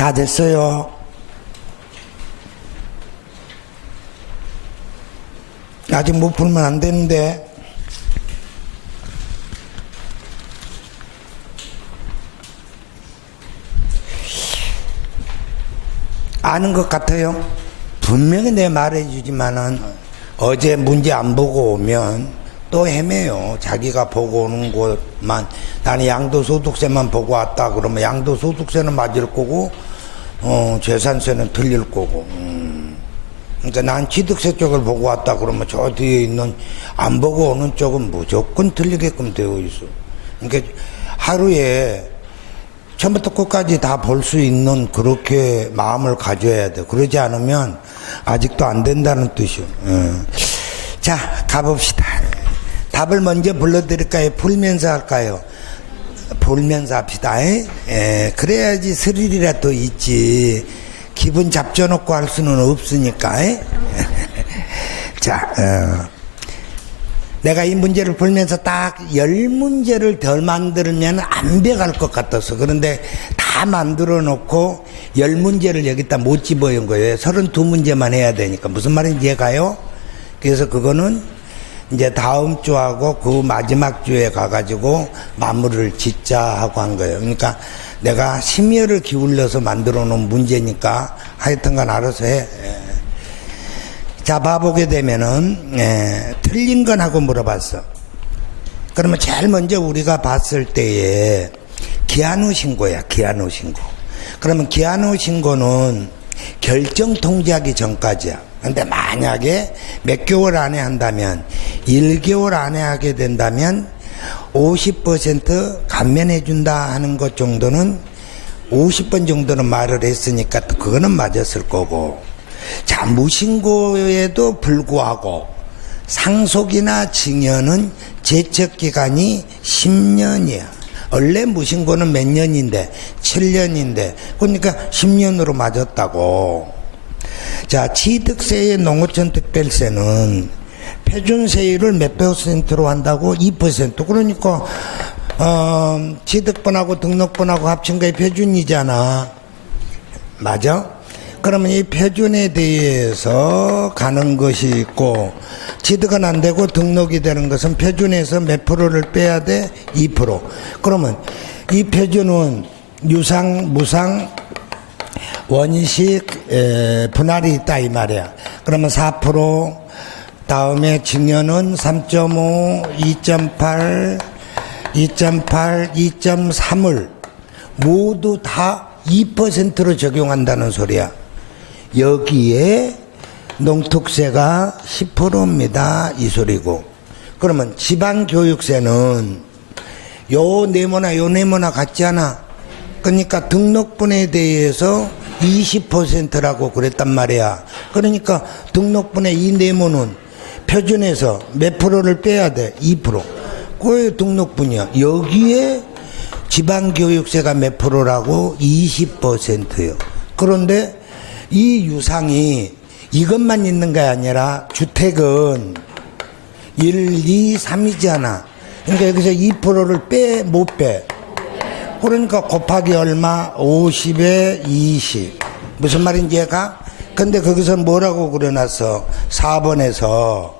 다 됐어요. 아직 못 풀면 안 되는데. 아는 것 같아요. 분명히 내 말해주지만은 어제 문제 안 보고 오면 또 헤매요. 자기가 보고 오는 곳만, 나는 양도소득세만 보고 왔다 그러면 양도소득세는 맞을 거고 재산세는 틀릴 거고. 그러니까 난 취득세 쪽을 보고 왔다 그러면 저 뒤에 있는 안 보고 오는 쪽은 무조건 틀리게끔 되어 있어. 그러니까 하루에 처음부터 끝까지 다 볼 수 있는 그렇게 마음을 가져야 돼. 그러지 않으면 아직도 안 된다는 뜻이요. 자, 가봅시다. 답을 먼저 불러드릴까요? 풀면서 할까요? 풀면서 합시다. 그래야지 스릴이라도 있지. 기분 잡쳐놓고 할 수는 없으니까. 자, 내가 이 문제를 풀면서 딱 10문제를 덜 만들면 안 돼갈 것 같아서. 그런데 다 만들어 놓고 10문제를 여기다 못 집어온 거예요. 32문제만 해야 되니까. 무슨 말인지 이해가요? 그래서 그거는 이제 다음 주하고 그 마지막 주에 가가지고 마무리를 짓자 하고 한 거예요. 그러니까 내가 심혈을 기울여서 만들어 놓은 문제니까 하여튼간 알아서 해. 자, 봐보게 되면은 틀린 건 하고 물어봤어. 그러면 제일 먼저 우리가 봤을 때에 기한후 신고야. 기한후 신고. 그러면 기한후 신고는 결정 통지하기 전까지야. 근데 만약에 몇 개월 안에 한다면 1개월 안에 하게 된다면 50% 감면해 준다 하는 것 정도는 50번 정도는 말을 했으니까 또 그거는 맞았을 거고. 자, 무신고에도 불구하고 상속이나 증여는 제척기간이 10년이야. 원래 무신고는 몇 년인데 7년인데 그러니까 10년으로 맞았다고. 자, 취득세의 농어촌 특별세는 표준세율을 몇 %로 한다고? 2%. 그러니까 취득번하고 등록번하고 합친 거의 표준이잖아. 맞아? 그러면 이 표준에 대해서 가는 것이 있고, 취득은 안 되고 등록이 되는 것은 표준에서 몇 프로를 빼야 돼? 2%. 그러면 이 표준은 유상, 무상, 원식, 분할이 있다 이 말이야. 그러면 4%, 다음에 증여는 3.5, 2.8, 2.3을 모두 다 2%로 적용한다는 소리야. 여기에 농특세가 10%입니다. 이 소리고. 그러면 지방교육세는 요 네모나 요 네모나 같지 않아? 그러니까 등록분에 대해서 20%라고 그랬단 말이야. 그러니까 등록분의 이 네모는 표준에서 몇 프로를 빼야 돼? 2%. 그게 등록분이야. 여기에 지방교육세가 몇 프로라고? 20%요. 그런데 이 유상이 이것만 있는 게 아니라 주택은 1, 2, 3이잖아. 그러니까 여기서 2%를 빼, 못 빼. 그러니까 곱하기 얼마? 50에 20. 무슨 말인지 얘가? 근데 거기서 뭐라고 그려놨어? 4번에서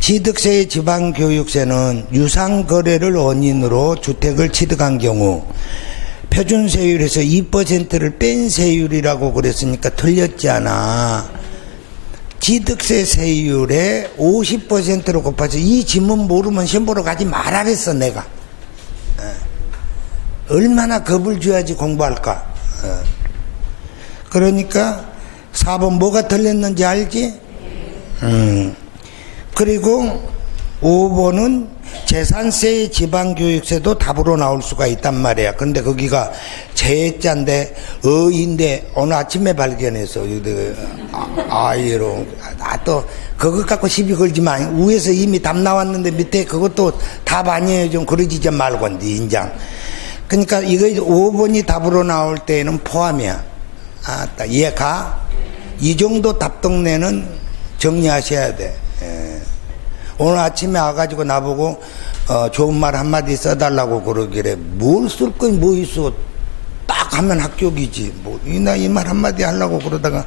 취득세의 지방교육세는 유상거래를 원인으로 주택을 취득한 경우 표준세율에서 2%를 뺀 세율이라고 그랬으니까 틀렸잖아. 취득세 세율에 50%로 곱하죠. 이 지문 모르면 시험 보러 가지 말아 그랬어 내가. 얼마나 겁을 줘야지 공부할까. 그러니까 4번 뭐가 틀렸는지 알지? 그리고 5번은 재산세의 지방교육세도 답으로 나올 수가 있단 말이야. 근데 거기가 재자인데 어인데 오늘 아침에 발견해서 아이로 또 그것 갖고 시비 걸지 마. 위에서 이미 답 나왔는데 밑에 그것도 답 아니에요. 좀 그러지 좀 말고 네 인장. 그러니까 이거 5번이 답으로 나올 때에는 포함이야. 아따 이해가? 이 정도 답동네는 정리하셔야 돼. 오늘 아침에 와가지고 나보고 좋은 말 한마디 써달라고 그러길래 뭘 쓸 거니 뭐 있어. 딱 딱 하면 합격이지. 뭐, 이 말 한마디 하려고 그러다가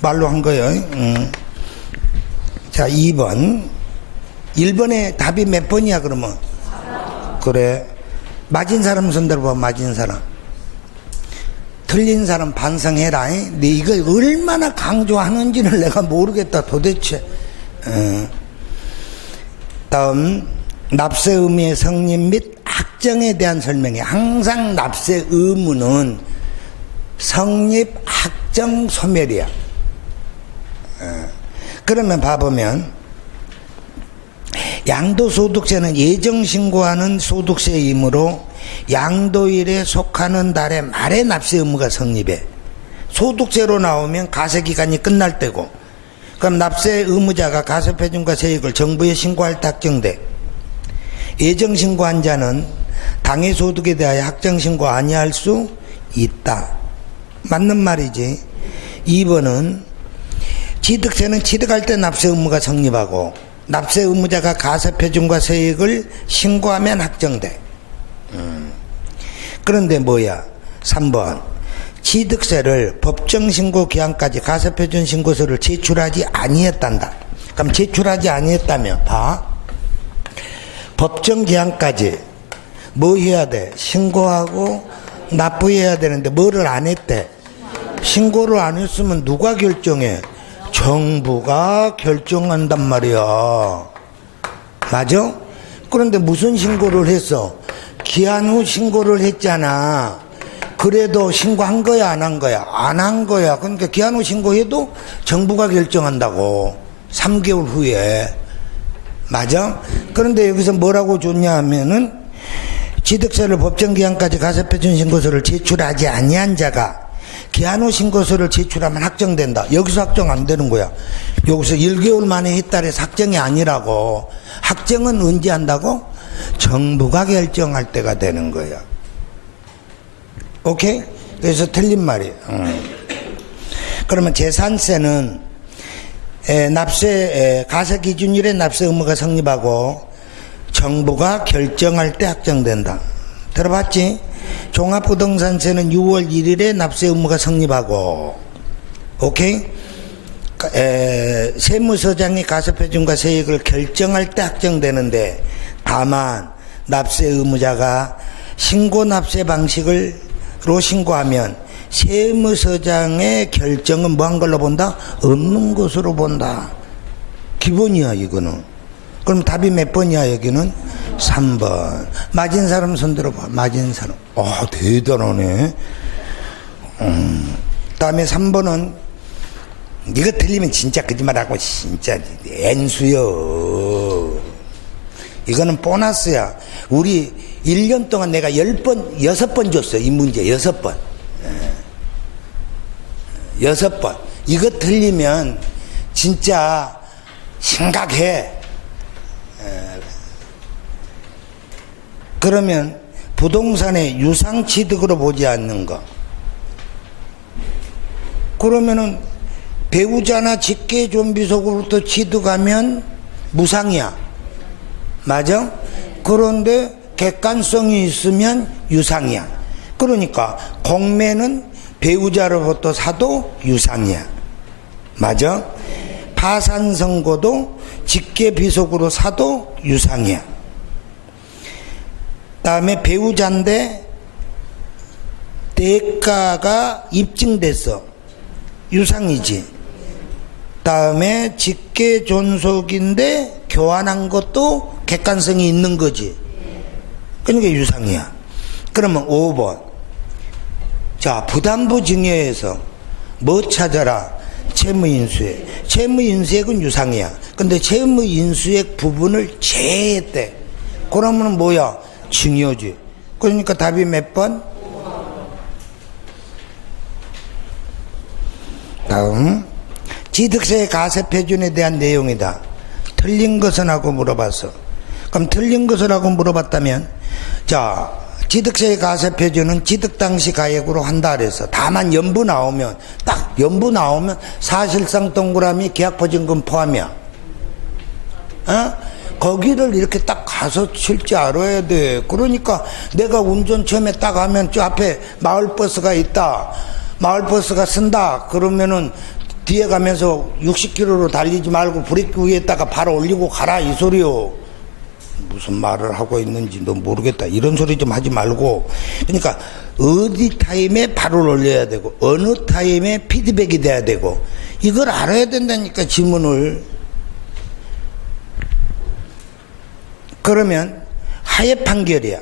말로 한 거예요. 자, 2번. 1번에 답이 몇 번이야, 그러면? 그래. 맞은 사람 손 들어봐, 맞은 사람. 틀린 사람 반성해라. 네, 이거 얼마나 강조하는지를 내가 모르겠다, 도대체. 다음, 납세 의무의 성립 및 확정에 대한 설명이 항상 납세 의무는 성립, 확정, 소멸이야. 그러면 봐보면 양도소득세는 예정신고하는 소득세이므로 양도일에 속하는 달의 말에 납세 의무가 성립해. 소득세로 나오면 가세기간이 끝날 때고, 그럼 납세 의무자가 가세표준과 세액을 정부에 신고할 때 확정돼. 예정신고한 자는 당해 소득에 대하여 확정신고 아니할 수 있다. 맞는 말이지. 2번은 취득세는 취득할 때 납세 의무가 성립하고 납세 의무자가 가세표준과 세액을 신고하면 확정돼. 그런데 뭐야? 3번. 취득세를 법정신고 기한까지 가세표준 신고서를 제출하지 아니했단다. 그럼 제출하지 아니했다면 봐. 법정 기한까지 뭐 해야 돼? 신고하고 납부해야 되는데 뭐를 안 했대? 신고를 안 했으면 누가 결정해? 정부가 결정한단 말이야. 맞아? 그런데 무슨 신고를 했어? 기한 후 신고를 했잖아. 그래도 신고한 거야, 안 한 거야? 안 한 거야. 그러니까 기한 후 신고해도 정부가 결정한다고. 3개월 후에. 맞아? 그런데 여기서 뭐라고 줬냐 하면은 취득세를 법정기한까지 가세표준 신고서를 제출하지 아니한 자가 기한 후 신고서를 제출하면 확정된다. 여기서 확정 안 되는 거야. 여기서 1개월 만에 했다 해서 확정이 아니라고. 확정은 언제 한다고? 정부가 결정할 때가 되는 거야. 오케이? 그래서 틀린 말이에요. 그러면 재산세는 가세 기준일에 납세 의무가 성립하고 정부가 결정할 때 확정된다. 들어봤지? 종합부동산세는 6월 1일에 납세 의무가 성립하고, 오케이? 세무서장이 가세표준과 세액을 결정할 때 확정되는데, 다만 납세 의무자가 신고 납세 방식으로 신고하면 세무서장의 결정은 뭐한 걸로 본다? 없는 것으로 본다. 기본이야, 이거는. 그럼 답이 몇 번이야, 여기는? 3번. 맞은 사람 손 들어봐. 맞은 사람. 대단하네. 다음에 3번은, 이거 틀리면 진짜 거짓말하고, 진짜, N수요. 이거는 보너스야. 우리 1년 동안 내가 6번 줬어. 이 문제 6번. 6번. 이거 틀리면 진짜 심각해. 그러면 부동산의 유상취득으로 보지 않는 거. 그러면은 배우자나 직계존비속으로부터 취득하면 무상이야. 맞아? 그런데 객관성이 있으면 유상이야. 그러니까 공매는 배우자로부터 사도 유상이야. 맞아? 파산선고도 직계비속으로 사도 유상이야. 다음에 배우자인데 대가가 입증됐어. 유상이지. 다음에 직계존속인데 교환한 것도 객관성이 있는 거지. 그러니까 유상이야. 그러면 5번. 자, 부담부 증여에서 뭐 찾아라? 채무인수액. 채무인수액은 유상이야. 근데 채무인수액 부분을 제했대. 그러면 뭐야? 증여지. 그러니까 답이 몇 번? 다음. 취득세 가세표준에 대한 내용이다. 틀린 것은 하고 물어봤어. 그럼 틀린 것을 하고 물어봤다면, 자, 취득세 가세표준은 취득 당시 가액으로 한다 그래서 다만 연부 나오면, 딱 연부 나오면 사실상 동그라미 계약보증금 포함이야. 거기를 이렇게 딱 가서 칠 줄 알아야 돼. 그러니까 내가 운전 처음에 딱 하면 저 앞에 마을버스가 있다. 마을버스가 쓴다. 그러면은 뒤에 가면서 60km로 달리지 말고 브레이크 위에다가 바로 올리고 가라 이 소리요. 무슨 말을 하고 있는지 너 모르겠다. 이런 소리 좀 하지 말고. 그러니까 어디 타임에 발을 올려야 되고 어느 타임에 피드백이 돼야 되고 이걸 알아야 된다니까 지문을. 그러면 하에 판결이야.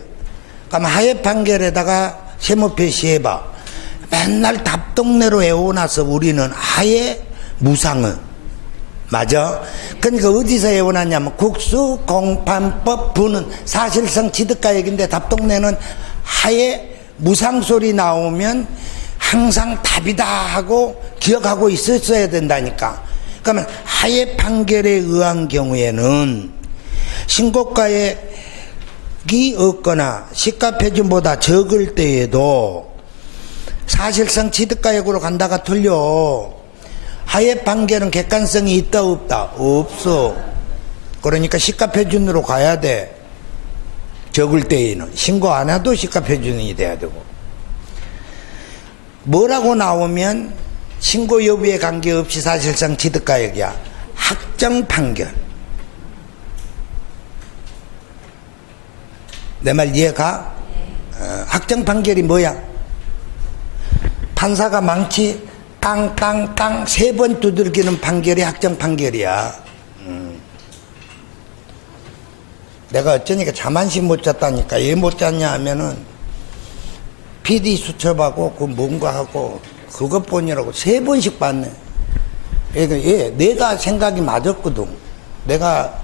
그럼 하에 판결에다가 세모 표시해봐. 맨날 답동네로 외워놔서 우리는 하에 무상은 맞아. 그러니까 어디서 외워놨냐면 국수 공판법 부는 사실상 취득가액인데 답동네는 하에 무상소리 나오면 항상 답이다 하고 기억하고 있었어야 된다니까. 그러면 하에 판결에 의한 경우에는 신고가액이 없거나 시가표준보다 적을 때에도 사실상 취득가액으로 간다가 틀려. 하에 판결은 객관성이 있다 없다? 없어. 그러니까 시가표준으로 가야 돼. 적을 때에는 신고 안 해도 시가표준이 돼야 되고. 뭐라고 나오면 신고 여부에 관계없이 사실상 취득가액이야? 확정 판결. 내 말 이해가? 확정 판결이 뭐야? 판사가 망치 땅땅땅 3번 두들기는 판결이 확정 판결이야. 내가 어쩌니까 잠 한시 못 잤다니까. 왜 못 잤냐 하면은 PD 수첩하고 그 뭔가 하고 그것 보느라고 3번씩 봤네. 그러니까 내가 생각이 맞았거든. 내가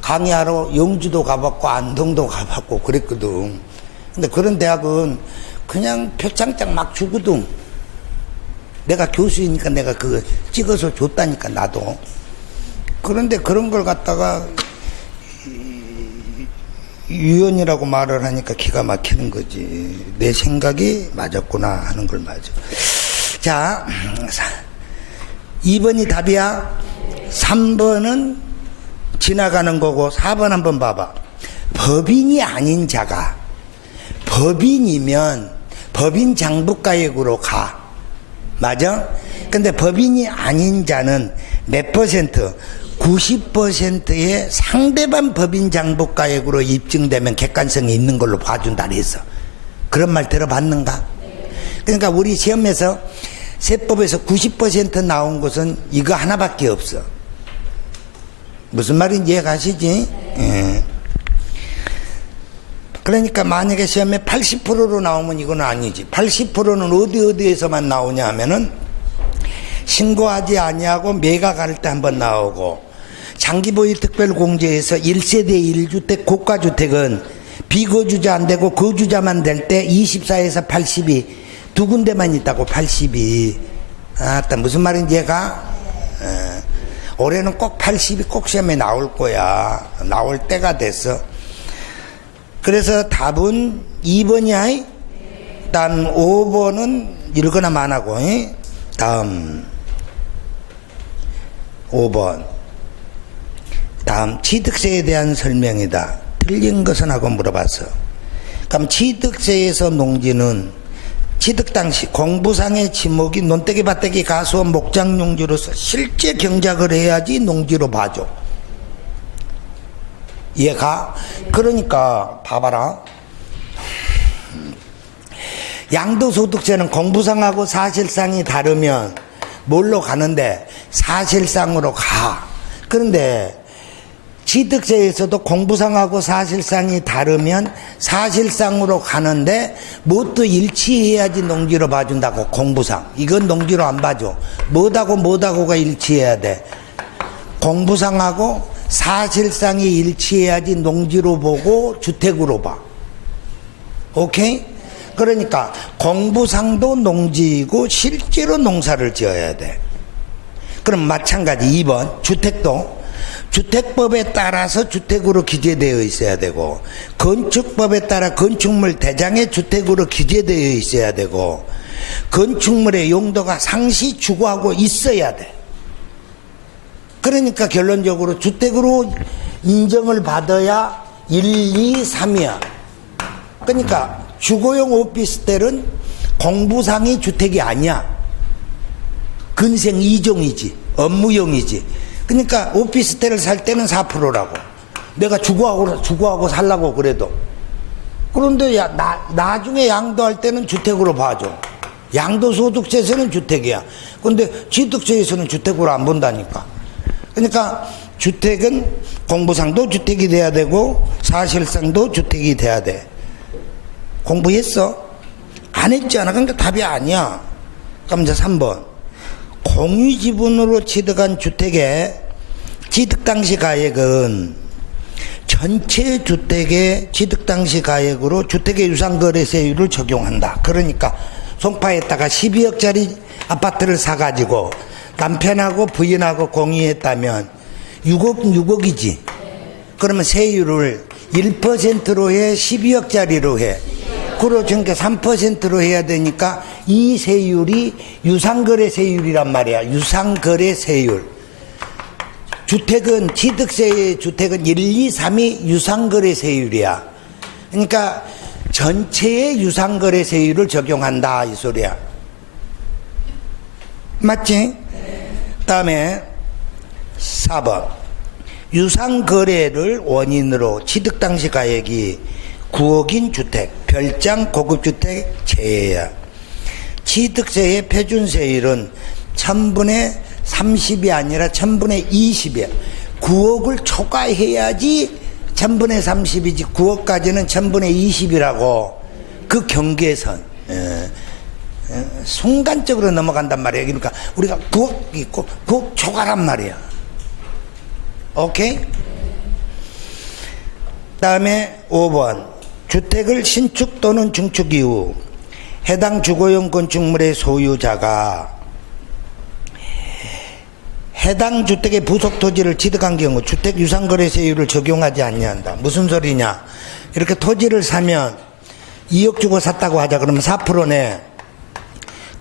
강의하러 영주도 가봤고 안동도 가봤고 그랬거든. 근데 그런 대학은 그냥 표창장 막 주거든. 내가 교수이니까 내가 그거 찍어서 줬다니까 나도. 그런데 그런 걸 갖다가 위원이라고 말을 하니까 기가 막히는 거지. 내 생각이 맞았구나 하는 걸 맞아. 자, 2번이 답이야. 3번은 지나가는 거고 4번 한번 봐봐. 법인이 아닌 자가 법인이면 법인 장부가액으로 가. 맞아? 근데 법인이 아닌 자는 몇 퍼센트? 90%의 상대방 법인 장부가액으로 입증되면 객관성이 있는 걸로 봐준다 그랬어. 그런 말 들어봤는가? 그러니까 우리 시험에서 세법에서 90% 나온 것은 이거 하나밖에 없어. 무슨 말인지 이해가시지? 예. 그러니까 만약에 시험에 80%로 나오면 이건 아니지. 80%는 어디에서만 나오냐 하면은 신고하지 아니하고 매각할 때 한번 나오고, 장기보유 특별공제에서 1세대 1주택 고가주택은 비거주자 안 되고 거주자만 될 때 24에서 82 두 군데만 있다고. 82. 아따 무슨 말인지 얘가 올해는 꼭 80이 꼭 시험에 나올 거야. 나올 때가 됐어. 그래서 답은 2번이야. 다음 5번은 읽거나 만하고. 다음 5번. 다음 취득세에 대한 설명이다. 틀린 것은 하고 물어봤어. 그럼 취득세에서 농지는 취득 당시 공부상의 지목이 논떼기 밭떼기 가수원 목장 용지로서 실제 경작을 해야지 농지로 봐줘. 이해가? 그러니까 봐봐라. 양도소득세는 공부상하고 사실상이 다르면 뭘로 가는데? 사실상으로 가. 그런데 취득세에서도 공부상하고 사실상이 다르면 사실상으로 가는데 뭣도 일치해야지 농지로 봐준다고. 공부상. 이건 농지로 안 봐줘. 뭐하고가 일치해야 돼? 공부상하고 사실상이 일치해야지 농지로 보고 주택으로 봐. 오케이? 그러니까 공부상도 농지이고 실제로 농사를 지어야 돼. 그럼 마찬가지 2번 주택도 주택법에 따라서 주택으로 기재되어 있어야 되고, 건축법에 따라 건축물 대장의 주택으로 기재되어 있어야 되고, 건축물의 용도가 상시 추구하고 있어야 돼. 그러니까 결론적으로 주택으로 인정을 받아야 1, 2, 3이야. 그러니까 주거용 오피스텔은 공부상의 주택이 아니야. 근생 2종이지. 업무용이지. 그러니까 오피스텔을 살 때는 4%라고. 내가 주거하고 살라고 그래도. 그런데 나중에 양도할 때는 주택으로 봐줘. 양도소득세에서는 주택이야. 그런데 취득세에서는 주택으로 안 본다니까. 그러니까 주택은 공부상도 주택이 돼야 되고 사실상도 주택이 돼야 돼. 공부했어? 안 했잖아. 그러니까 답이 아니야. 그럼 이제 3번. 공유지분으로 취득한 주택의 취득 당시 가액은 전체 주택의 취득 당시 가액으로 주택의 유상거래세율을 적용한다. 그러니까 송파에다가 12억짜리 아파트를 사가지고 남편하고 부인하고 공유했다면 6억이지. 그러면 세율을 1%로 해, 12억짜리로 해. 그러니까 3%로 해야 되니까 이 세율이 유상거래세율이란 말이야. 유상거래세율. 주택은 취득세의 주택은 1, 2, 3이 유상거래세율이야. 그러니까 전체의 유상거래세율을 적용한다 이 소리야. 맞지? 다음에 4번. 유상거래를 원인으로 취득 당시 가액이 9억인 주택, 별장 고급주택 제외야. 취득세의 표준세율은 1000분의 30이 아니라 1000분의 20이야. 9억을 초과해야지 1000분의 30이지 9억까지는 1000분의 20이라고. 그 경계선. 순간적으로 넘어간단 말이야. 그러니까 우리가 9억 있고 9억 초과란 말이야. 오케이? 다음에 5번. 주택을 신축 또는 중축 이후 해당 주거용 건축물의 소유자가 해당 주택의 부속 토지를 취득한 경우 주택 유상거래세율을 적용하지 아니한다. 무슨 소리냐? 이렇게 토지를 사면 2억 주고 샀다고 하자. 그러면 4%네.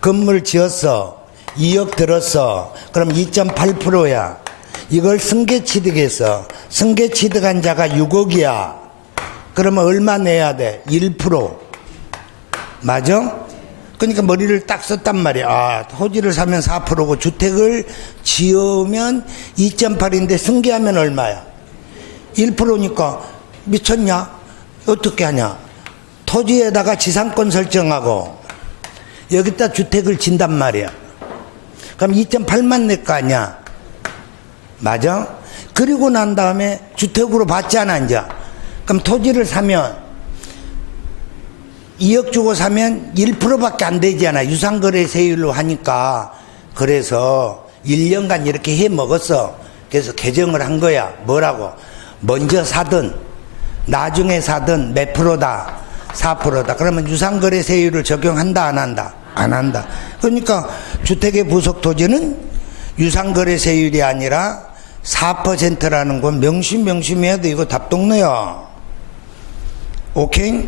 건물 지었어. 2억 들었어. 그럼 2.8%야. 이걸 승계 취득했어. 승계 취득한 자가 6억이야. 그러면 얼마 내야 돼? 1%. 맞아? 그러니까 머리를 딱 썼단 말이야. 아, 토지를 사면 4%고 주택을 지으면 2.8인데 승계하면 얼마야? 1%니까 미쳤냐? 어떻게 하냐? 토지에다가 지상권 설정하고 여기다 주택을 진단 말이야. 그럼 2.8만 낼 거 아니야? 맞아? 그리고 난 다음에 주택으로 받잖아 이제. 그럼 토지를 사면 2억 주고 사면 1%밖에 안 되잖아. 유상거래세율로 하니까. 그래서 1년간 이렇게 해 먹었어. 그래서 개정을 한 거야. 뭐라고? 먼저 사든 나중에 사든 몇 프로다? 4%다. 그러면 유상거래세율을 적용한다 안 한다? 안 한다. 그러니까 주택의 부속 토지는 유상거래세율이 아니라 4%라는 건 명심해야 돼. 이거 답동네야. 오케이?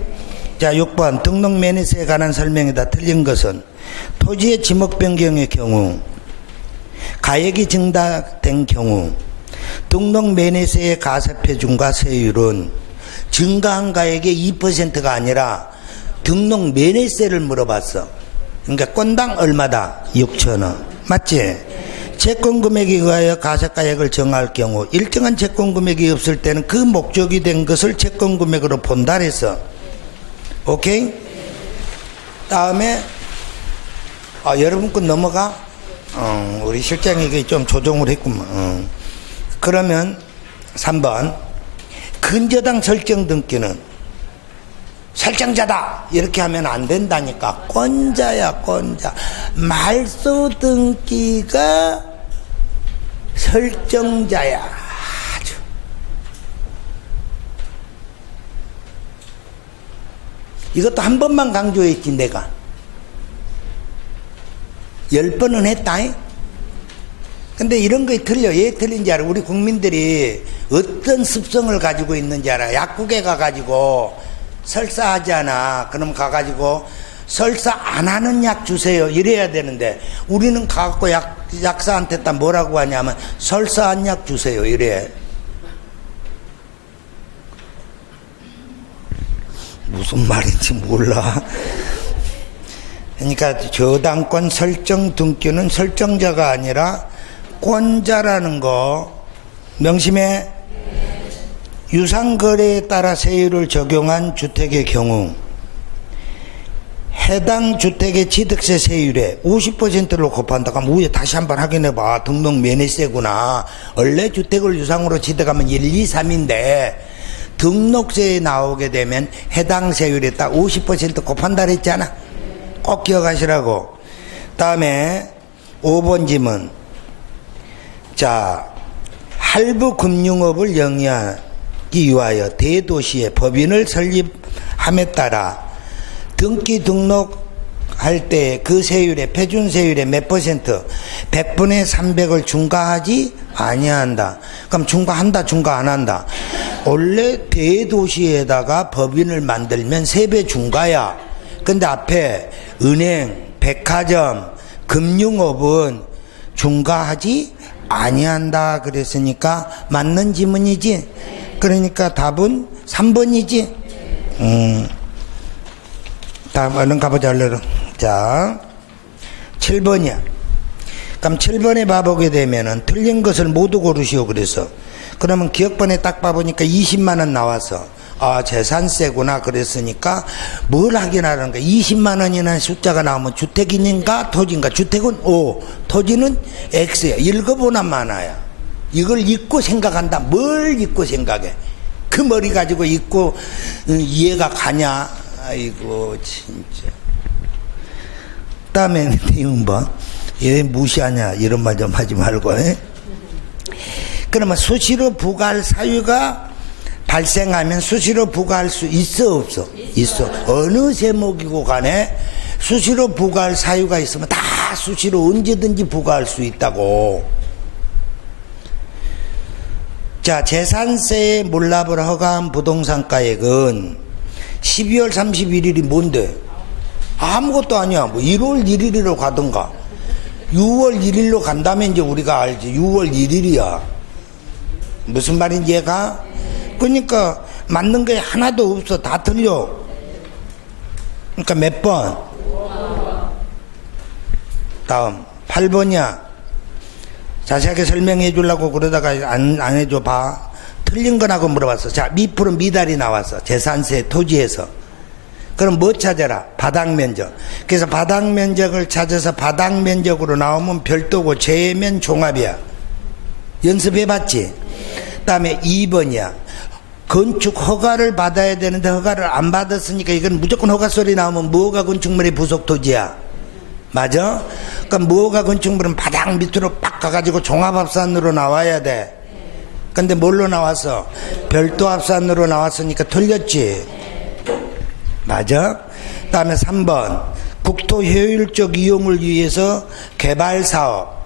자, 6번. 등록 매니세에 관한 설명이다. 틀린 것은 토지의 지목 변경의 경우, 가액이 증가된 경우 등록 매니세의 가세표준과 세율은 증가한 가액의 2%가 아니라 등록 매니세를 물어봤어. 그러니까 건당 얼마다? 6,000원. 맞지? 채권 금액에 의하여 가세가액을 정할 경우 일정한 채권 금액이 없을 때는 그 목적이 된 것을 채권 금액으로 본다 했어. 오케이? 다음에 여러분 건 넘어가? 우리 실장이 이게 좀 조정을 했구만. 그러면 3번. 근저당 설정 등기는 설정자다 이렇게 하면 안 된다니까. 권자야 권자. 말소 등기가 설정자야. 아주. 이것도 한 번만 강조했지 내가. 10번은 했다. 근데 이런 거에 틀려. 왜 틀린지 알아? 우리 국민들이 어떤 습성을 가지고 있는지 알아? 약국에 가가지고 설사하잖아. 그럼 가가지고 설사 안 하는 약 주세요 이래야 되는데 우리는 가갖고 약사한테 딱 뭐라고 하냐면 설사한 약 주세요 이래. 무슨 말인지 몰라. 그러니까 저당권 설정 등기는 설정자가 아니라 권자라는 거 명심해. 유상거래에 따라 세율을 적용한 주택의 경우 해당 주택의 취득세 세율에 50%로 곱한다. 그럼 위에 다시 한번 확인해봐. 등록 면회세구나. 원래 주택을 유상으로 취득하면 1, 2, 3인데 등록세에 나오게 되면 해당 세율에 딱 50% 곱한다 그랬잖아. 꼭 기억하시라고. 다음에 5번 지문. 자, 할부 금융업을 영위하기 위하여 대도시에 법인을 설립함에 따라 등기 등록할 때 그 세율에 표준 세율의 몇 퍼센트 100분의 300을 중과하지 아니한다. 그럼 중과한다 중과 안 한다. 원래 대도시에다가 법인을 만들면 3배 중과야. 근데 앞에 은행, 백화점, 금융업은 중과하지 아니한다 그랬으니까 맞는 지문이지. 그러니까 답은 3번이지. 다음 얼른 가보자. 얼른. 자, 7번이야. 그럼 7번에 봐보게 되면은 틀린 것을 모두 고르시오 그래서. 그러면 기억번에 딱 봐보니까 20만 원 나왔어. 아, 재산세구나 그랬으니까 뭘 확인하는 거야. 20만 원이라는 숫자가 나오면 주택인가 토지인가. 주택은 O, 토지는 X야. 읽어보나 마나야. 이걸 잊고 생각한다. 뭘 잊고 생각해. 그 머리 가지고 잊고 이해가 가냐. 아이고 진짜. 다음에 내용 봐. 얘 무시하냐 이런 말 좀 하지 말고. 그러면 수시로 부과할 사유가 발생하면 수시로 부과할 수 있어 없어? 있어. 어느 제목이고 간에 수시로 부과할 사유가 있으면 다 수시로 언제든지 부과할 수 있다고. 자, 재산세에 몰랍을 허가한 부동산가액은 12월 31일이 뭔데? 아무것도 아니야. 뭐 1월 1일로 가든가 6월 1일로 간다면 이제 우리가 알지. 6월 1일이야. 무슨 말인지 얘가? 그러니까 맞는 게 하나도 없어. 다 틀려. 그러니까 몇 번? 다음 8번이야. 자세하게 설명해 주려고 그러다가 안 해줘 봐. 틀린 거라고 물어봤어. 자, 미풀은 미달이 나왔어. 재산세 토지에서. 그럼 뭐 찾아라? 바닥 면적. 그래서 바닥 면적을 찾아서 바닥 면적으로 나오면 별도고 제면 종합이야. 연습해 봤지? 다음에 2번이야. 건축 허가를 받아야 되는데 허가를 안 받았으니까 이건 무조건 허가 소리 나오면 무허가 건축물의 부속 토지야. 맞아? 그러니까 무허가 건축물은 바닥 밑으로 빡 가가지고 종합합산으로 나와야 돼. 근데 뭘로 나왔어? 별도 합산으로 나왔으니까 틀렸지. 맞아? 다음에 3번. 국토 효율적 이용을 위해서 개발 사업.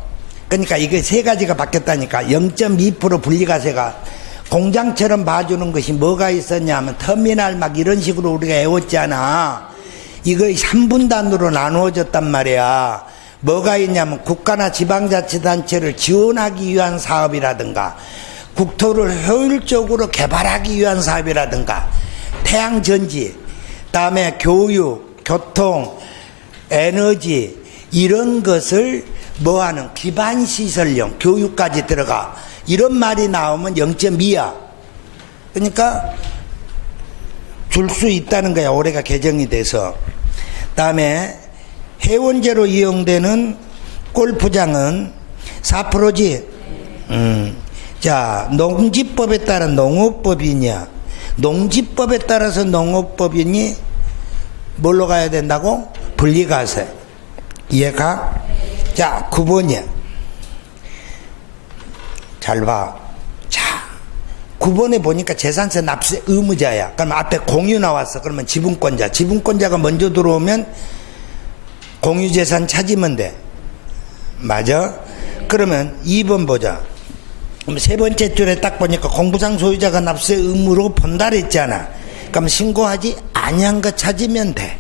그러니까 이게 세 가지가 바뀌었다니까. 0.2% 분리과세가 공장처럼 봐주는 것이 뭐가 있었냐 하면 터미널 막 이런 식으로 우리가 애웠잖아. 이거 3분단으로 나누어졌단 말이야. 뭐가 있냐면 국가나 지방자치단체를 지원하기 위한 사업이라든가 국토를 효율적으로 개발하기 위한 사업이라든가 태양전지, 다음에 교육, 교통, 에너지 이런 것을 뭐하는 기반시설용, 교육까지 들어가. 이런 말이 나오면 0.2야. 그러니까 줄 수 있다는 거야. 올해가 개정이 돼서. 다음에 회원제로 이용되는 골프장은 4%지. 자, 농지법에 따라 농업법이냐? 농지법에 따라서 농업법이니 뭘로 가야 된다고? 분리과세. 이해가? 자, 9번이야. 잘 봐. 자, 9번에 보니까 재산세 납세 의무자야. 그럼 앞에 공유 나왔어. 그러면 지분권자. 지분권자가 먼저 들어오면 공유재산 찾으면 돼. 맞아? 그러면 2번 보자. 그럼 세 번째 줄에 딱 보니까 공부상 소유자가 납세 의무로 본다 그랬잖아. 그럼 신고하지 아니한 거 찾으면 돼.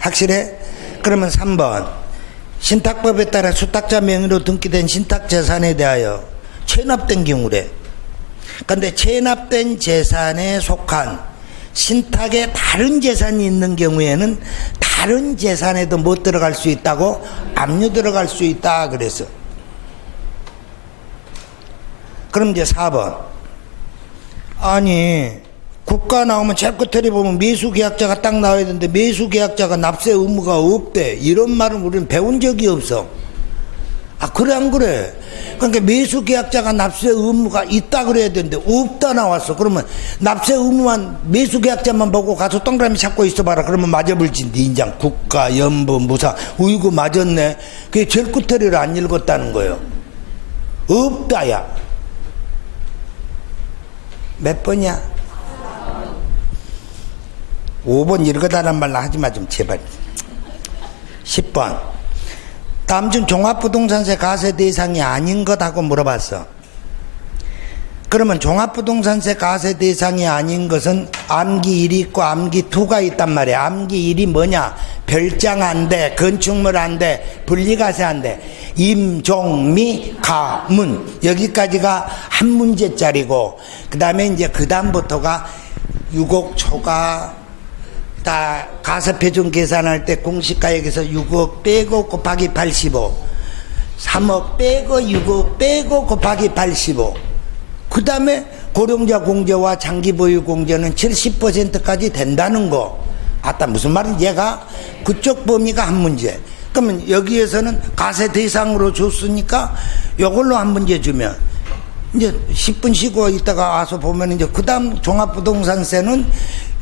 확실해? 그러면 3번. 신탁법에 따라 수탁자 명의로 등기된 신탁재산에 대하여 체납된 경우래. 그런데 체납된 재산에 속한 신탁에 다른 재산이 있는 경우에는 다른 재산에도 못 들어갈 수 있다고? 압류 들어갈 수 있다 그래서. 그럼 이제 4번. 아니 국가 나오면 제일 끝에 보면 매수계약자가 딱 나와야 되는데 매수계약자가 납세 의무가 없대. 이런 말은 우리는 배운 적이 없어. 아 그래 안 그래? 그러니까 매수계약자가 납세 의무가 있다 그래야 되는데 없다 나왔어. 그러면 납세 의무만 매수계약자만 보고 가서 동그라미 찾고 있어봐라. 그러면 맞아버리지. 네 인장 국가 연부 무상 우이고 맞았네. 그게 제일 끝에를 안 읽었다는 거예요. 없다야. 몇 번이야? 5번 읽어달란 말로 하지마 좀 제발. 10번. 다음 중 종합부동산세 과세 대상이 아닌 것하고 물어봤어. 그러면 종합부동산세 과세 대상이 아닌 것은 암기 1이 있고 암기 2가 있단 말이야. 암기 1이 뭐냐? 별장 안 돼, 건축물 안 돼, 분리과세 안 돼. 임종미 가문 여기까지가 한 문제짜리고 그 다음에 이제 그 다음부터가 6억 초과 다 가섭표준 계산할 때 공시가액에서 6억 빼고 곱하기 85 3억 빼고 6억 빼고 곱하기 85 그 다음에 고령자 공제와 장기보유 공제는 70%까지 된다는 거. 아따 무슨 말인지 얘가 그쪽 범위가 한 문제. 그러면 여기에서는 과세 대상으로 줬으니까 이걸로 한 문제 주면 이제 10분 쉬고 있다가 와서 보면 이제 그 다음 종합부동산세는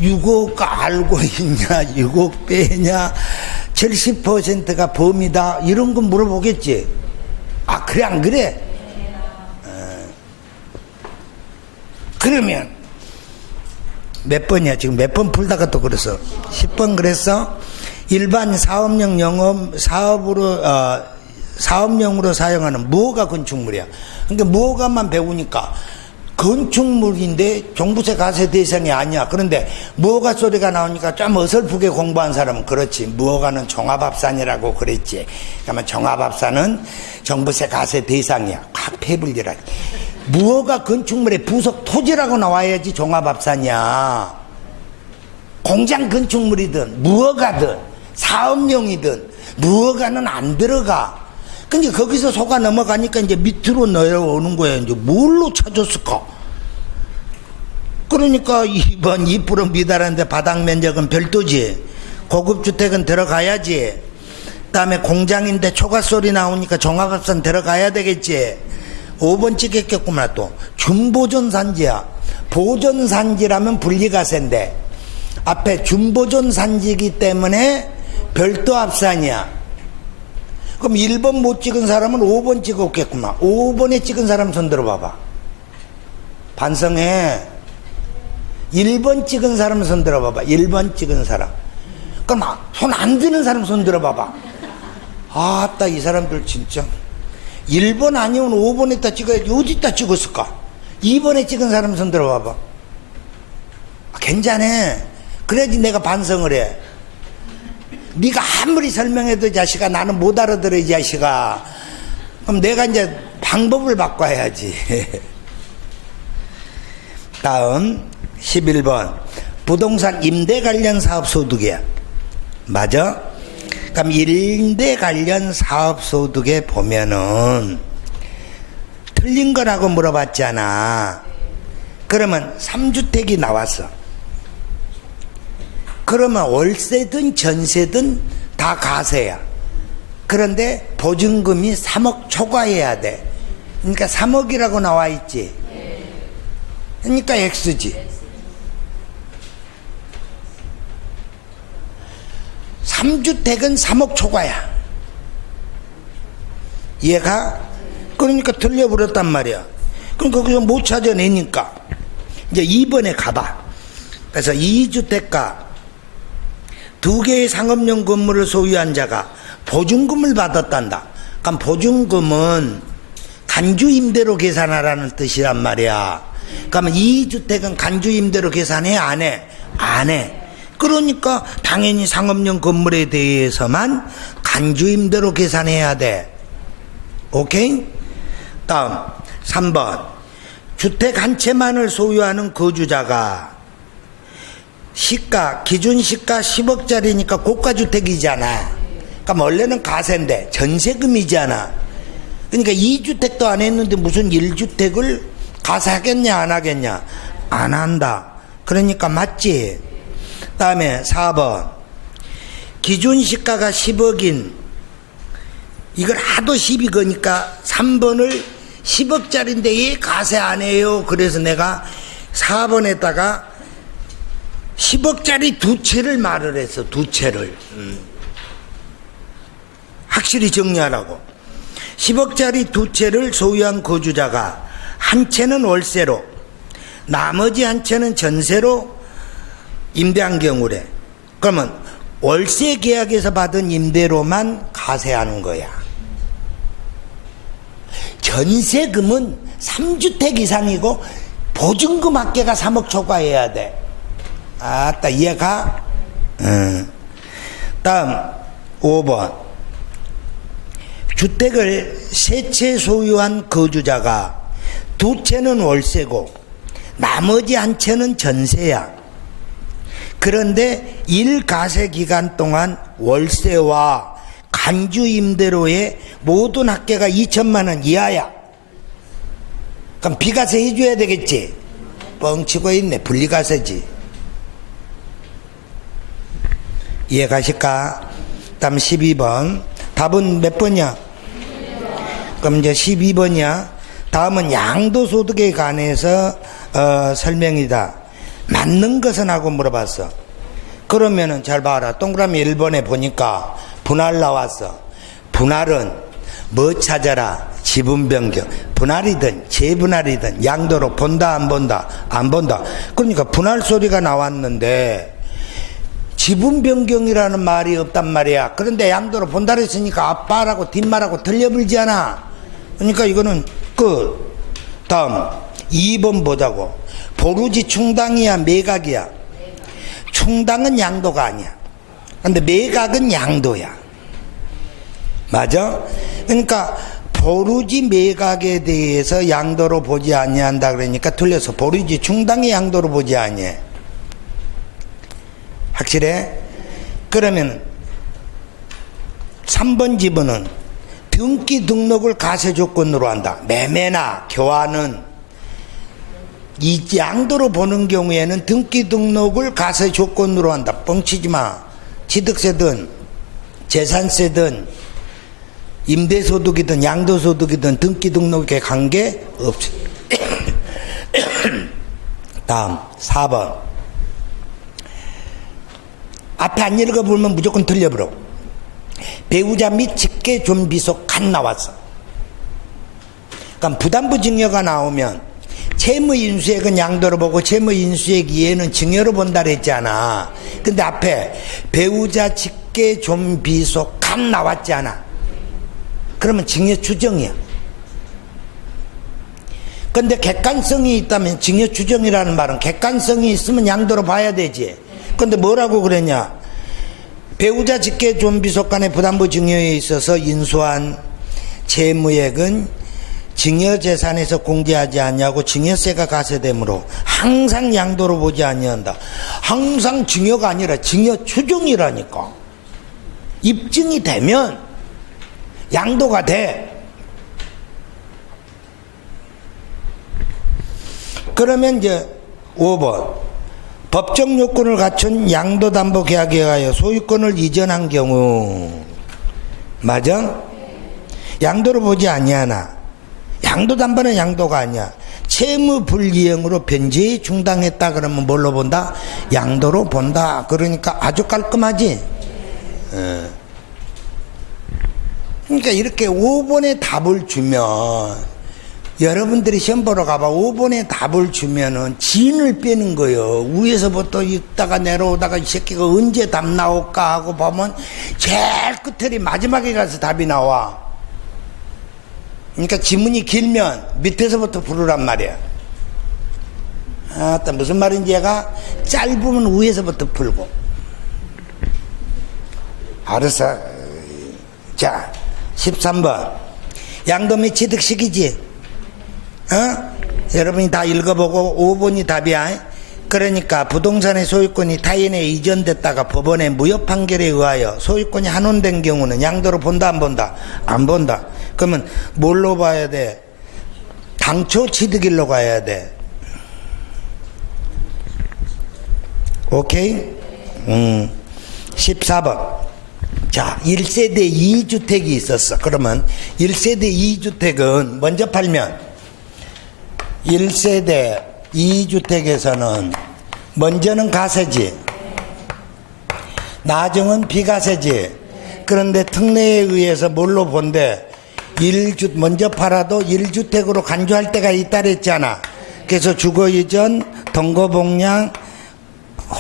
6억 알고 있냐 6억 빼냐 70%가 범위다 이런 거 물어보겠지. 아 그래 안 그래? 그러면 몇 번이야 지금 몇 번 풀다가 또 그랬어. 10번 그랬어. 일반 사업용 영업 사업용으로 사용하는 무허가 건축물이야. 그러니까 무허가만 배우니까 건축물인데 종부세 과세 대상이 아니야. 그런데 무허가 소리가 나오니까 좀 어설프게 공부한 사람은 그렇지. 무허가는 종합합산이라고 그랬지. 그러면 종합합산은 종부세 과세 대상이야. 확 패불리라. 무허가 건축물의 부속 토지라고 나와야지 종합합산이야. 공장 건축물이든 무허가든 사업용이든 무허가는 안 들어가. 근데 거기서 속아 넘어가니까 이제 밑으로 내려오는 거야. 이제 뭘로 찾았을까? 그러니까 2번 2% 미달하는데 바닥 면적은 별도지. 고급주택은 들어가야지. 그다음에 공장인데 초과소리 나오니까 종합합산 들어가야 되겠지. 5번 찍겠구나. 또 준보존산지야. 보존산지라면 분리과세인데 앞에 준보존산지이기 때문에 별도 합산이야. 그럼 1번 못 찍은 사람은 5번 찍었겠구만. 5번에 찍은 사람 손 들어봐봐. 반성해. 1번 찍은 사람 손 들어봐봐. 1번 찍은 사람. 그럼 손 안 드는 사람 손 들어봐봐. 아따 이 사람들 진짜 1번 아니면 5번에다 찍어야지 어디다 찍었을까? 2번에 찍은 사람 손 들어봐봐. 괜찮아. 그래야지 내가 반성을 해. 네가 아무리 설명해도 이 자식아 나는 못 알아들어 이 자식아. 그럼 내가 이제 방법을 바꿔야지. 다음 11번 부동산 임대 관련 사업 소득이야. 맞아? 그럼 임대 관련 사업 소득에 보면은 틀린 거라고 물어봤잖아. 그러면 3주택이 나왔어. 그러면 월세든 전세든 다 과세야. 그런데 보증금이 3억 초과해야 돼. 그러니까 3억이라고 나와 있지. 그러니까 X지. 3주택은 3억 초과야. 얘가 그러니까 틀려버렸단 말이야. 그럼 거기서 못 찾아내니까 이제 2번에 가봐. 그래서 2주택가 2개의 상업용 건물을 소유한 자가 보증금을 받았단다. 그럼 보증금은 간주임대로 계산하라는 뜻이란 말이야. 그러면 2주택은 간주임대로 계산해? 안 해? 안 해. 그러니까 당연히 상업용 건물에 대해서만 간주임대로 계산해야 돼. 오케이? 다음 3번 주택 한 채만을 소유하는 거주자가 시가, 기준 시가 10억짜리니까 고가주택이잖아. 그러니까 원래는 가세인데 전세금이잖아. 그러니까 2주택도 안 했는데 무슨 1주택을 가세하겠냐 안 하겠냐? 안 한다. 그러니까 맞지. 다음에 4번 기준 시가가 10억인 이걸 하도 10이 거니까 3번을 10억짜리인데 왜 가세 안 해요? 그래서 내가 4번에다가 10억짜리 두 채를 말을 했어. 두 채를. 확실히 정리하라고. 10억짜리 두 채를 소유한 거주자가 한 채는 월세로 나머지 한 채는 전세로 임대한 경우래. 그러면 월세 계약에서 받은 임대료만 가세하는 거야. 전세금은 3주택 이상이고 보증금 합계가 3억 초과해야 돼. 아따 이해가? 다음 5번 주택을 세 채 소유한 거주자가 두 채는 월세고 나머지 한 채는 전세야. 그런데 1가세 기간 동안 월세와 간주 임대료의 모든 합계가 2천만 원 이하야. 그럼 비과세 해줘야 되겠지. 뻥치고 있네. 분리과세지. 이해 가실까? 다음 12번 답은 몇 번이야? 그럼 이제 12번이야. 다음은 양도소득에 관해서 설명이다. 맞는 것은 하고 물어봤어. 그러면은 잘 봐라. 동그라미 1번에 보니까 분할 나왔어. 분할은 뭐 찾아라? 지분 변경. 분할이든 재분할이든 양도로 본다 안 본다? 안 본다. 그러니까 분할 소리가 나왔는데 지분 변경이라는 말이 없단 말이야. 그런데 양도로 본다 했으니까 앞말하고 뒷말하고 틀려버리잖아. 그러니까 이거는 끝. 다음 2번 보자고. 보루지 충당이야 매각이야? 충당은 양도가 아니야. 근데 매각은 양도야. 맞아? 그러니까 보루지 매각에 대해서 양도로 보지 아니한다 그러니까 틀려서 보루지 충당이 양도로 보지 아니해. 확실해? 그러면 3번 지분은 등기 등록을 가세 조건으로 한다. 매매나 교환은 이 양도로 보는 경우에는 등기 등록을 가세 조건으로 한다. 뻥치지 마. 취득세든 재산세든 임대소득이든 양도소득이든 등기 등록에 관계 없어. 다음 4번 앞에 안 읽어보면 무조건 틀려버려. 배우자 및 직계 존비속 간 나왔어. 그러니까 부담부 증여가 나오면 채무 인수액은 양도로 보고 채무 인수액 이외에는 증여로 본다 그랬잖아. 근데 앞에 배우자 직계 존비속 간 나왔잖아. 그러면 증여 추정이야. 근데 객관성이 있다면 증여 추정이라는 말은 객관성이 있으면 양도로 봐야 되지. 근데 뭐라고 그랬냐? 배우자 직계 존비속 간의 부담부 증여에 있어서 인수한 채무액은 증여재산에서 공제하지 아니하고 증여세가 가세되므로 항상 양도로 보지 아니한다. 항상 증여가 아니라 증여 추정이라니까. 입증이 되면 양도가 돼. 그러면 이제 5번 법정 요건을 갖춘 양도담보계약에 의하여 소유권을 이전한 경우 맞아? 양도로 보지 아니하나. 양도담보는 양도가 아니야. 채무 불이행으로 변제에 충당했다 그러면 뭘로 본다? 양도로 본다. 그러니까 아주 깔끔하지? 그러니까 이렇게 5번의 답을 주면 여러분들이 시험 보러 가봐 5번의 답을 주면은 진을 빼는 거예요. 위에서부터 읽다가 내려오다가 이 새끼가 언제 답 나올까 하고 보면 제일 끝에 마지막에 가서 답이 나와. 그러니까 지문이 길면 밑에서부터 부르란 말이야. 또 무슨 말인지 얘가 짧으면 위에서부터 풀고. 알았어. 자 13번 양도 및 취득 시기지. 여러분이 다 읽어보고 5번이 답이야. 그러니까 부동산의 소유권이 타인에 이전됐다가 법원의 무효 판결에 의하여 소유권이 한원된 경우는 양도로 본다 안 본다? 안 본다. 그러면 뭘로 봐야 돼? 당초 취득일로 가야 돼. 오케이? 14번. 자, 1세대 2주택이 있었어. 그러면 1세대 2주택은 먼저 팔면 1세대 2주택에서는 먼저는 가세지, 나중은 비가세지. 그런데 특례에 의해서 뭘로 본대? 먼저 팔아도 1주택으로 간주할 때가 있다 그랬잖아. 그래서 주거 이전, 동거복량,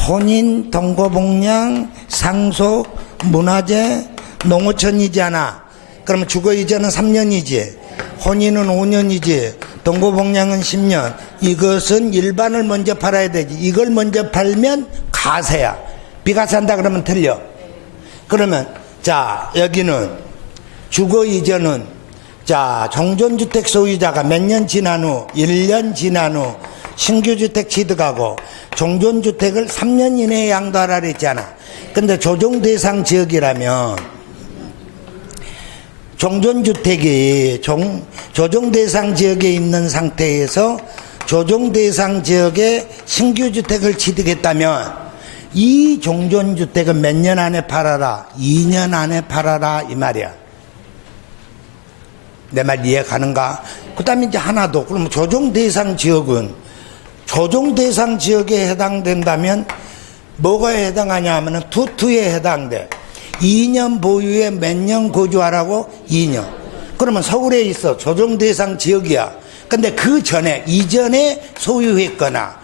혼인, 동거복량, 상속, 문화재, 농어촌이잖아. 그러면 주거 이전은 3년이지, 혼인은 5년이지, 동거복량은 10년. 이것은 일반을 먼저 팔아야 되지. 이걸 먼저 팔면 가세야. 비가세한다 그러면 틀려. 그러면 자, 여기는 주거 이전은 자, 종전주택 소유자가 몇 년 지난 후, 1년 지난 후 신규주택 취득하고 종전주택을 3년 이내에 양도하라 그랬잖아. 근데 조정대상 지역이라면 종전주택이 조정대상 지역에 있는 상태에서 조정대상 지역에 신규주택을 취득했다면 이 종전주택은 몇 년 안에 팔아라? 2년 안에 팔아라 이 말이야. 내 말 이해 가는가? 그 다음에 이제 하나 더. 그럼 조정대상 지역은 조정대상 지역에 해당된다면 뭐가 해당하냐 하면 투투에 해당돼. 2년 보유에 몇 년 거주하라고? 2년. 그러면 서울에 있어. 조정대상 지역이야. 근데 그 전에, 이전에 소유했거나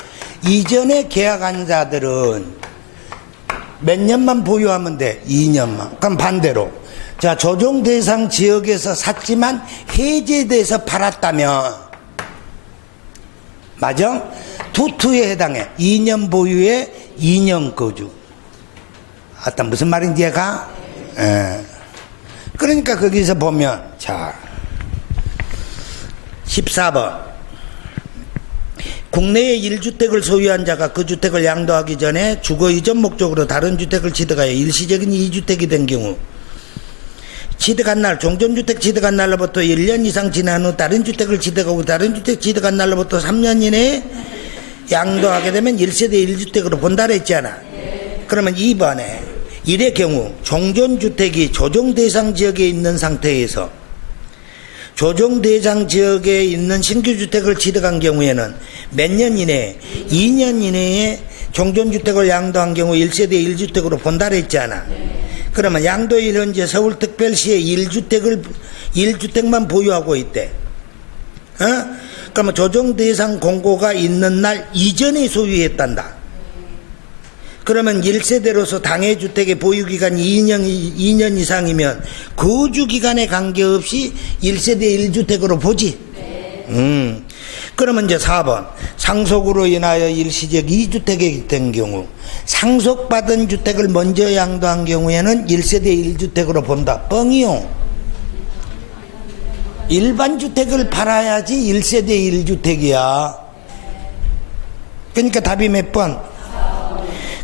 이전에 계약한 자들은 몇 년만 보유하면 돼? 2년만. 그럼 반대로 자, 조정대상 지역에서 샀지만 해제돼서 팔았다면 맞아? 투투에 해당해. 2년 보유에 2년 거주. 아따 무슨 말인지 이해가? 그러니까 거기서 보면 자 14번 국내에 1주택을 소유한 자가 그 주택을 양도하기 전에 주거 이전 목적으로 다른 주택을 취득하여 일시적인 2주택이 된 경우 취득한 날, 종전주택 취득한 날로부터 1년 이상 지난 후 다른 주택을 취득하고 다른 주택 취득한 날로부터 3년 이내에 양도하게 되면 1세대 1주택으로 본다 그랬잖아. 그러면 2번에 이의 경우 종전주택이 조정대상 지역에 있는 상태에서 조정대상 지역에 있는 신규주택을 취득한 경우에는 몇 년 이내에 2년 이내에 종전주택을 양도한 경우 1세대 1주택으로 본다 그랬잖아. 그러면 양도일 현재 서울특별시에 1주택만 보유하고 있대. 그러면 조정대상 공고가 있는 날 이전에 소유했단다. 그러면 1세대로서 당해주택의 보유기간이 2년 이상이면 거주기간에 관계없이 1세대 1주택으로 보지. 그러면 이제 4번 상속으로 인하여 일시적 2주택이 된 경우 상속받은 주택을 먼저 양도한 경우에는 1세대 1주택으로 본다. 뻥이요. 일반 주택을 팔아야지 1세대 1주택이야. 그러니까 답이 몇 번?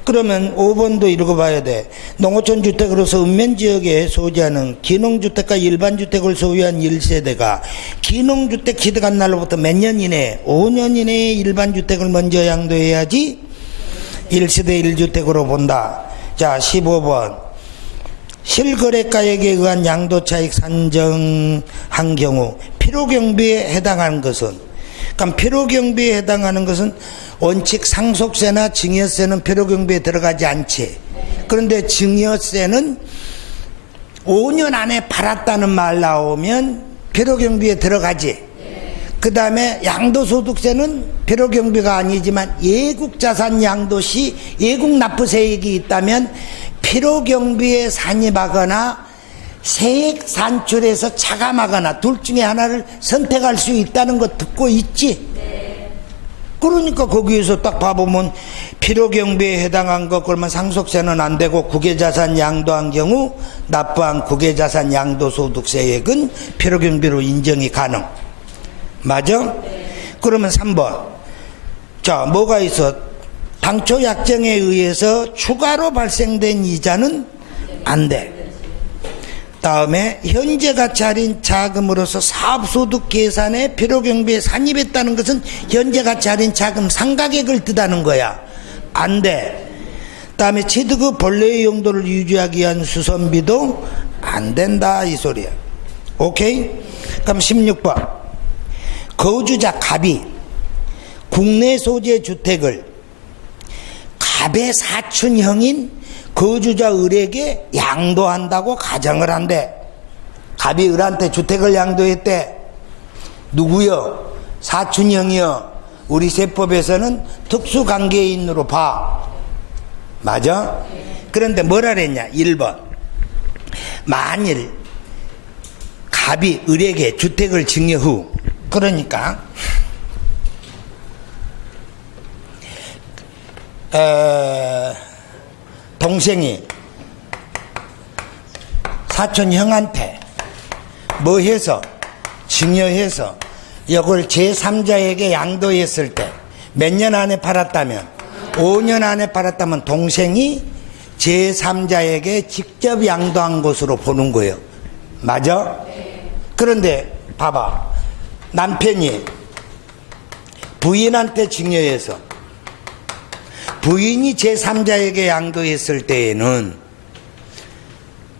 그러면 5번도 읽어봐야 돼. 농어촌 주택으로서 읍면지역에 소지하는 기농주택과 일반주택을 소유한 1세대가 기농주택 취득한 날로부터 몇 년 이내에 5년 이내에 일반주택을 먼저 양도해야지 1세대 1주택으로 본다. 자 15번 실거래가액에 의한 양도차익 산정한 경우 필요경비에 해당하는 것은 그러니까 필요경비에 해당하는 것은 원칙 상속세나 증여세는 필요경비에 들어가지 않지. 그런데 증여세는 5년 안에 팔았다는 말 나오면 필요경비에 들어가지. 그 다음에 양도소득세는 필요경비가 아니지만 예국자산 양도시 예국납부세액이 있다면 필요경비에 산입하거나 세액 산출해서 차감하거나 둘 중에 하나를 선택할 수 있다는 거 듣고 있지. 그러니까 거기에서 딱 봐보면 필요경비에 해당한 것 그러면 상속세는 안 되고 국외자산 양도한 경우 납부한 국외자산 양도소득세액은 필요경비로 인정이 가능. 맞아? 그러면 3번. 자, 뭐가 있어? 당초 약정에 의해서 추가로 발생된 이자는 안 돼. 다음에 현재 가치 할인 자금으로서 사업소득 계산에 필요경비에 산입했다는 것은 현재 가치 할인 자금 상각액을 뜻하는 거야. 안 돼. 다음에 취득의 본래의 용도를 유지하기 위한 수선비도 안 된다 이 소리야. 오케이? 그럼 16번. 거주자 갑이 국내 소재 주택을 갑의 사촌형인 거주자 을에게 양도한다고 가정을 한대. 갑이 을한테 주택을 양도했대. 누구요? 사촌형이요. 우리 세법에서는 특수관계인으로 봐. 맞아? 그런데 뭐라 그랬냐? 1번. 만일 갑이 을에게 주택을 증여 후, 그러니까 동생이 사촌 형한테 뭐 해서 증여해서 이걸 제3자에게 양도했을 때 몇 년 안에 팔았다면 5년 안에 팔았다면 동생이 제3자에게 직접 양도한 것으로 보는 거예요. 맞아? 그런데 봐봐. 남편이 부인한테 증여해서 부인이 제3자에게 양도했을 때에는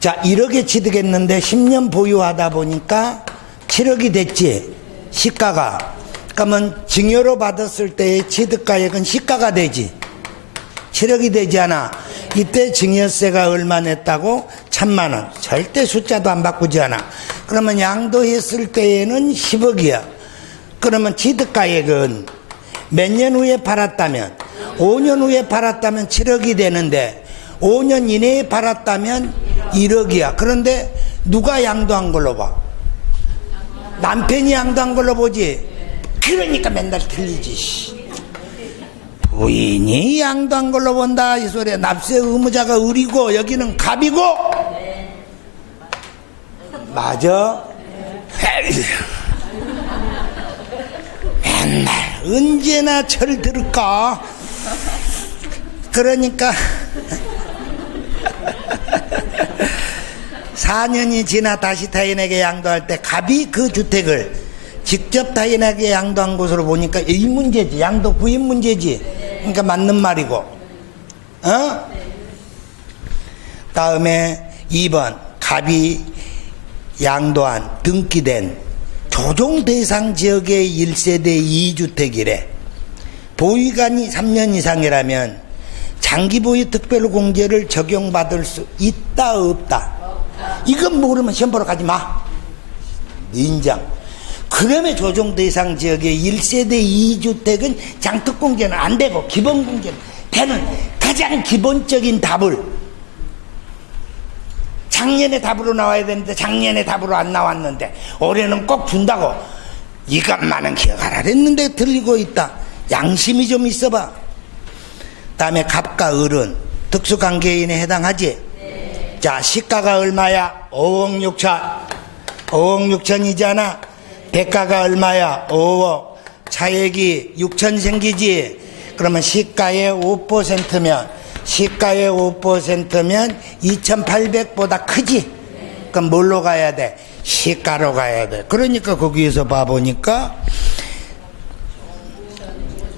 자 1억에 취득했는데 10년 보유하다 보니까 7억이 됐지. 시가가. 그러면 증여로 받았을 때의 취득가액은 시가가 되지. 7억이 되지 않아. 이때 증여세가 얼마 냈다고? 1,000만 원. 절대 숫자도 안 바꾸지 않아. 그러면 양도했을 때에는 10억이야. 그러면 취득가액은 몇 년 후에 팔았다면 5년 후에 팔았다면 7억이 되는데 5년 이내에 팔았다면 1억이야. 그런데 누가 양도한 걸로 봐? 남편이 양도한 걸로 보지. 그러니까 맨날 틀리지. 부인이 양도한 걸로 본다 이 소리야. 납세 의무자가 을이고 여기는 갑이고. 맞아? 맨날 언제나 철 들을까? 그러니까 4년이 지나 다시 타인에게 양도할 때 갑이 그 주택을 직접 타인에게 양도한 것으로 보니까 이 문제지. 양도 부인 문제지. 그러니까 맞는 말이고. 어? 다음에 2번. 갑이 양도한 등기된 조정 대상 지역의 1세대 2주택이래. 보유기간이 3년 이상이라면 장기 보유 특별 공제를 적용받을 수 있다 없다? 이건 모르면 시험 보러 가지 마. 인정. 그러면 조정 대상 지역의 1세대 2주택은 장특 공제는 안 되고 기본 공제는 되는 가장 기본적인 답을 작년에 답으로 나와야 되는데 작년에 답으로 안 나왔는데 올해는 꼭 준다고 이것만은 기억하라 했는데 들리고 있다. 양심이 좀 있어봐. 다음에 갑과 을은 특수관계인에 해당하지? 네. 자, 시가가 얼마야? 5억 6천. 5억 6천이잖아. 대가가 얼마야? 5억. 차액이 6천 생기지? 그러면 시가의 5%면 시가의 5%면 2,800보다 크지? 그럼 뭘로 가야 돼? 시가로 가야 돼. 그러니까 거기에서 봐보니까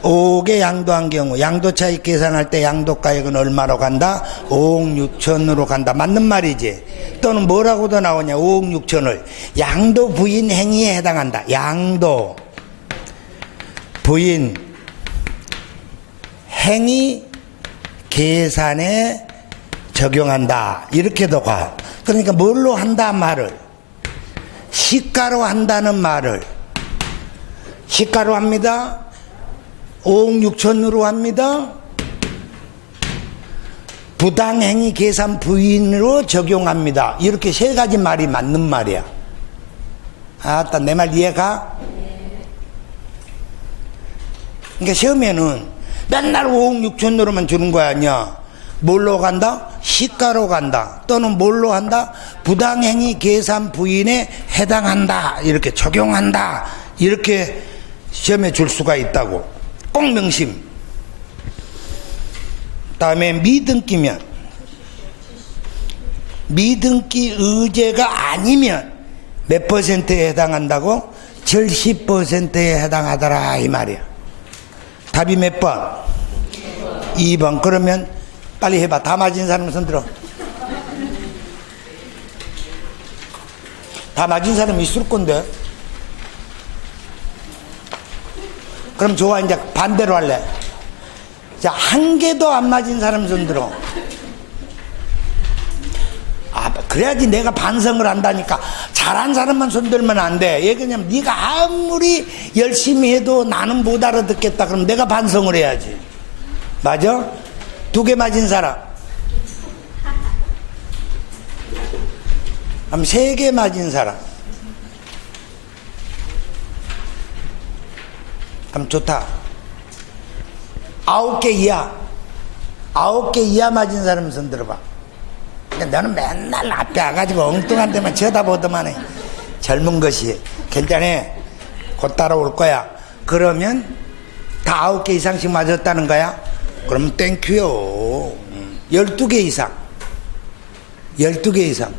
5억에 양도한 경우 양도차익 계산할 때 양도가액은 얼마로 간다? 5억 6천으로 간다. 맞는 말이지? 또는 뭐라고도 나오냐? 5억 6천을 양도 부인 행위에 해당한다. 양도 부인 행위 계산에 적용한다. 이렇게도 가. 그러니까 뭘로 한다 말을 시가로 한다는 말을 시가로 합니다. 5억 6천으로 합니다. 부당행위 계산 부인으로 적용합니다. 이렇게 세 가지 말이 맞는 말이야. 아따 내 말 이해가? 그러니까 시험에는 맨날 5억 6천으로만 주는 거 아니야. 뭘로 간다? 시가로 간다. 또는 뭘로 한다? 부당행위 계산 부인에 해당한다. 이렇게 적용한다. 이렇게 시험에 줄 수가 있다고. 꼭 명심. 다음에 미등기면, 미등기 의제가 아니면 몇 퍼센트에 해당한다고? 70%에 해당하더라 이 말이야. 답이 몇 번? 2번. 그러면 빨리 해봐. 다 맞은 사람 손 들어. 다 맞은 사람 있을 건데. 그럼 좋아. 이제 반대로 할래. 자, 한 개도 안 맞은 사람 손 들어. 아, 그래야지 내가 반성을 한다니까. 잘한 사람만 손 들면 안 돼. 왜냐면 네가 아무리 열심히 해도 나는 못 알아듣겠다. 그럼 내가 반성을 해야지. 맞아? 2개 맞은 사람. 그럼 3개 맞은 사람. 그럼 좋다. 9개 이하. 9개 이하 맞은 사람 손 들어봐. 너는 맨날 앞에 와가지고 엉뚱한 데만 쳐다보더만 해. 젊은 것이 괜찮아. 곧 따라올 거야. 그러면 다 9개 이상씩 맞았다는 거야? 그럼 땡큐요. 12개 이상. 12개 이상.